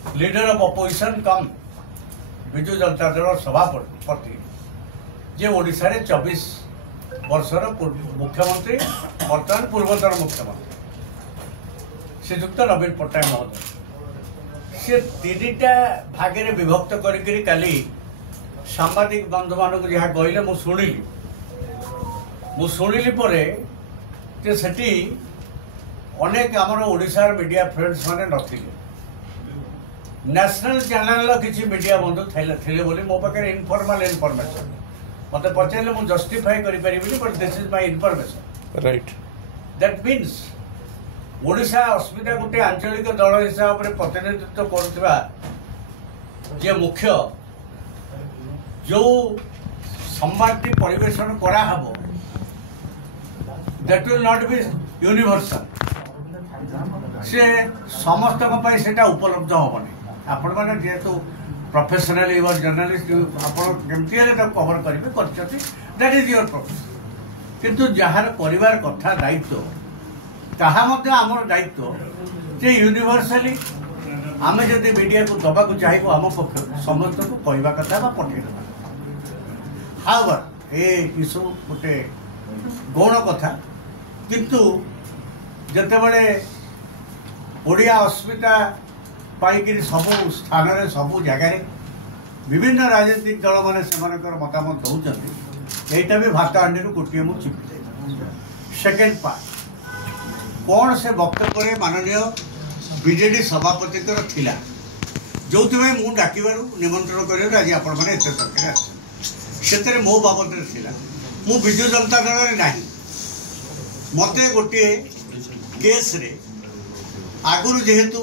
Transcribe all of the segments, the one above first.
leader of opposition कम विजु जनता दल सभापति जे ओडिशा रे 24 वर्षर मुख्यमंत्री बर्तमान पूर्वतन मुख्यमंत्री श्रीजुक्त नवीन पट्टनायक महोदय से 3टा भागे विभक्त करी काली सांबादिक बंधु मानक जहाँ कहले मु शुणिली परे जे सेठी अनेक आमर ओडिशार मीडिया फ्रेंड्स माने नथिले नेशनल चैनल किसी मीडिया बंधु थे बोली मो पाखे इनफॉर्मल इनफॉरमेशन मत पचारे मुझे जस्टिफाई करि but this is my information right that means Odisha अस्मिता गोटे आंचलिक दल हिसाब से प्रतिनिधित्व करुवा जे मुख्य जो संवादटी परिवेशन करा हबो that will not be universal से समस्त सेटा उपलब्ध हेनी आपण मैंने जेहेतु प्रोफेशनल यूर जर्नलिस्ट आप कवर करेंगे दैट इज योर प्रोफेशन किंतु जार परिवार कथा दायित्व ताहा मध्य आमर दायित्व जे यूनिवर्सली आम जदि मीडिया को दबा को चाहिए आम पक्ष समस्त को कहवा कथा पठेदेवा हाउएवर ये सब गोटे गौण कथा किंतु जितेबले ओडिया अस्मिता पाई सबू स्थान में सबू जगार विभिन्न राजनीतिक दल मैंने से मतामत दौरान यहीटा भी भात हांडी गोटे मुझे चिपी सेकेंड पार्ट कौन से वक्तव्य माननीय बीजेडी सभापति थिला जो मुझे डाकबार निमंत्रण कर आज आपण मैंने एत संख्या से मो बाबद मु विजु जनता दल ना मत गोटे केस रे आगुरी जेहेतु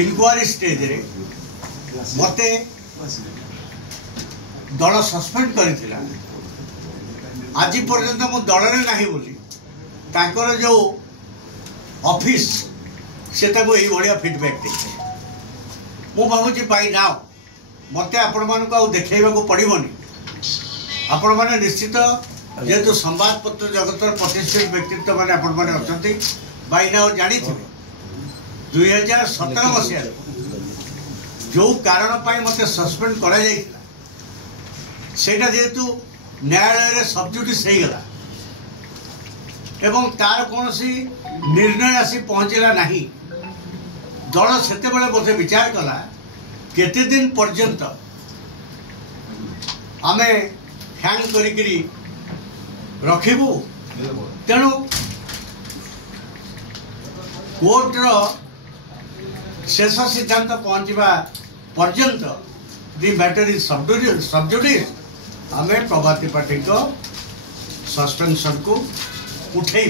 इनक्वारी स्टेज रे मते दल सस्पेंड करथिला आज पर्यंत मो दल रे नाही बोली ताकर जो ऑफिस से ताको एई बढ़िया फीडबैक देखे मु भावुची बाय नाउ मते आपण मान को देखैबा को पड़िबोनी आपण माने निश्चित जेहेतु संवादपत्र जगतर प्रतिष्ठित व्यक्तित्व मैंने आपण मैंने अच्छे बाय नाउ जानी 2017 मसीह जो कारण मत सस्पेंड करा जेहेतु न्यायालय सबजुडिस होगला एवं तार कौन निर्णय आसी पहुँचला नहीं दल से बोधे विचार कला केते दिन पर्यंत आमे हैंग करी रखिबू तेणु कोर्टर शेष सिद्धांत पहुँचवा पर्यंत दि मैटर इज सबजुडिस आम प्रभाती पार्टी को सस्पेंशन को उठे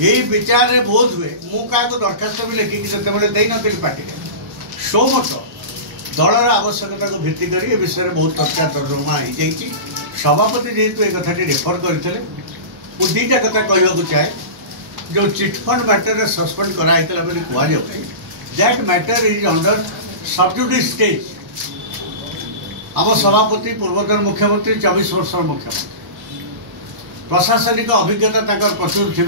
यही विचार रे बोध हुए मु क्या दरखास्त भी लिखिकी से नी पार्टी सो मत दलर आवश्यकता को भित्ति कर विषय में बहुत चर्चा तर्जमा हो सभापति जेहेतु एक कथाटी रेफर करते मुझे दीटा कथा कहूँ चाहे जो चिटफंड मैटर सस्पेंड कराई कहु that matter is under sub judice stage आम सभापति पूर्वतन मुख्यमंत्री 24 वर्ष मुख्यमंत्री प्रशासनिक अभिज्ञता प्रचुर थी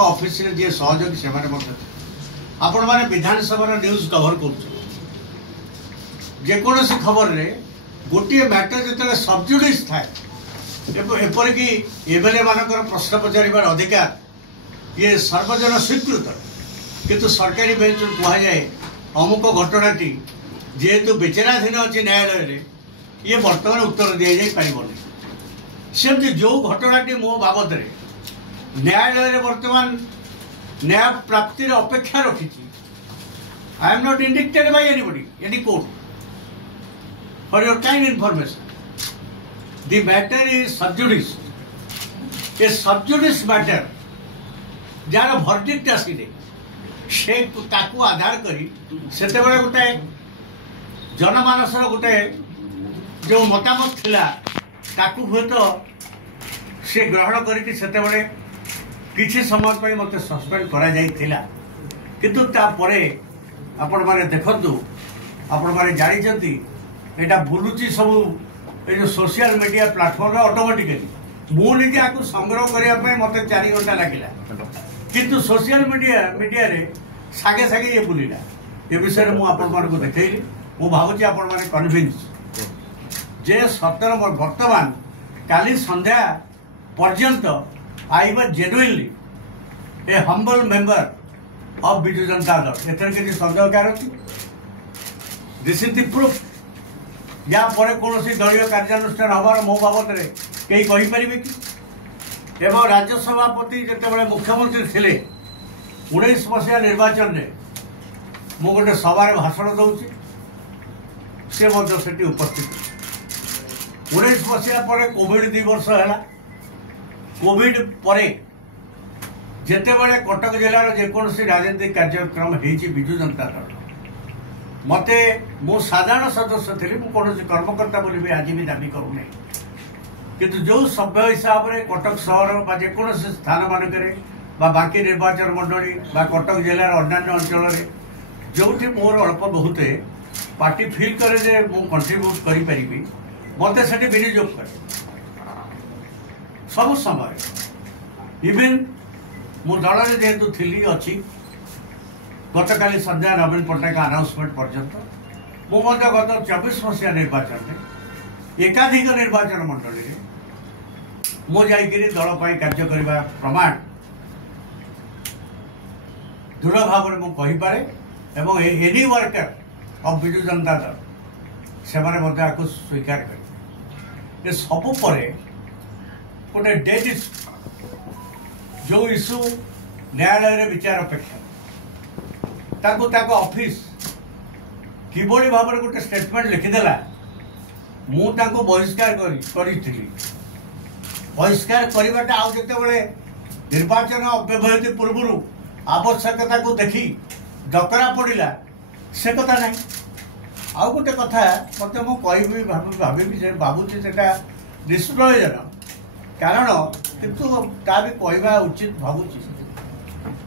ऑफिस जी सहयोगी से आपण मैंने विधानसभा न्यूज कवर करोसी खबर रे गोटे मैटर जो सबजुडिस थाए एपरिक एमएलए मानकर प्रश्न पचार अधिकार ये सर्वजन स्वीकृत किंतु सरकारी बेंच कहुए अमुक घटनाटी जेहेतु विचाराधीन अच्छी न्यायालय ये बर्तमान उत्तर दि जापरनी सेमती जो घटनाटी मो बाबद न्यायालय बर्तमान न्याय प्राप्ति अपेक्षा रखी I am not indicted by anybody any court for your kind information the matter is sub judice a sub judice matter जार भर्डिक्ट आसी से आधार करी से गोटे जनमानस गोटे जो मतामत थिला ताकू हुए तो से ग्रहण करके किसी समय मत सस्पेंड करा जाइथिला किंतु तापरे आपण माने देखंतु आपण माने जानि जंती एटा बुलुची सब ए जो सोशल मीडिया प्लेटफॉर्म ऑटोमेटिकली मु निजे आकु संग्रह करिया पय मते 4 घंटा लागिला किंतु सोशल मीडिया रे सागे सागे ये बुलिला ए विषय में मुझे देखी मु भावुँ आपण मैंने कन्भिन्स जे सतर बर्तमान काली संध्या पर्यंत I was genuinely A humble member of Biju Janata Dal एथर किसी संदेह कार अच्छी दिस इज द प्रूफ या पर कौन दलीय कार्यानुष्ठान हबार मो बाबद कई कहीपर कि एवं राज्य सभापति जिते मुख्यमंत्री थे 19 मसीहा निर्वाचन में मु गोटे सभार भाषण दूसरी सी उपस्थित 19 मसीहा पर कोविड 2 वर्ष है कोविड पर जिते बड़े कटक जिलार जेकोसी राजनीतिक कार्यक्रम होजु जनता दल मते मो साधारण सदस्य थी मुझे कर्मकर्ता बोली भी आज भी दाबी करूना किंतु जो सभ्य हिसाब से कटक सहर जेकोसी स्थान मानक बाकी निर्वाचन मंडली कटक जिलार अन्य अंचल जो मोर अल्प बहुत पार्टी फिल करे जे मु कंट्रीब्यूट करि परिबी मते सेठी विनियोग करे सब समय इवेन मु दल में जेहेतु थी अच्छी गतकाली संध्या नवीन पट्टनायक अनाउंसमेंट पर्यंत मुझे गत 24 मसीहा निर्वाचन में एकाधिक निर्वाचन मंडली में मु जाइए दल पर कार्य करने प्रमाण दृढ़ भाव में मुझे एवं any worker of Biju Janata Dal से स्वीकार कर सबू पर गोटे डेट इश्यू जो इश्यू न्यायालय विचार अपेक्षा ऑफिस किभली भाव में गोटे स्टेटमेंट लिखिदेला मुझे बहिष्कार बहिष्कार करवाटा आते निर्वाचन अव्यवहित पूर्व आवश्यकता को देखी डकरा पड़ा से कथा ना आउ गोटे कथा मत मुझे भावी भावुँ से निष्प्रयोजन कारण किंतु ता भी कहवा उचित भावुँ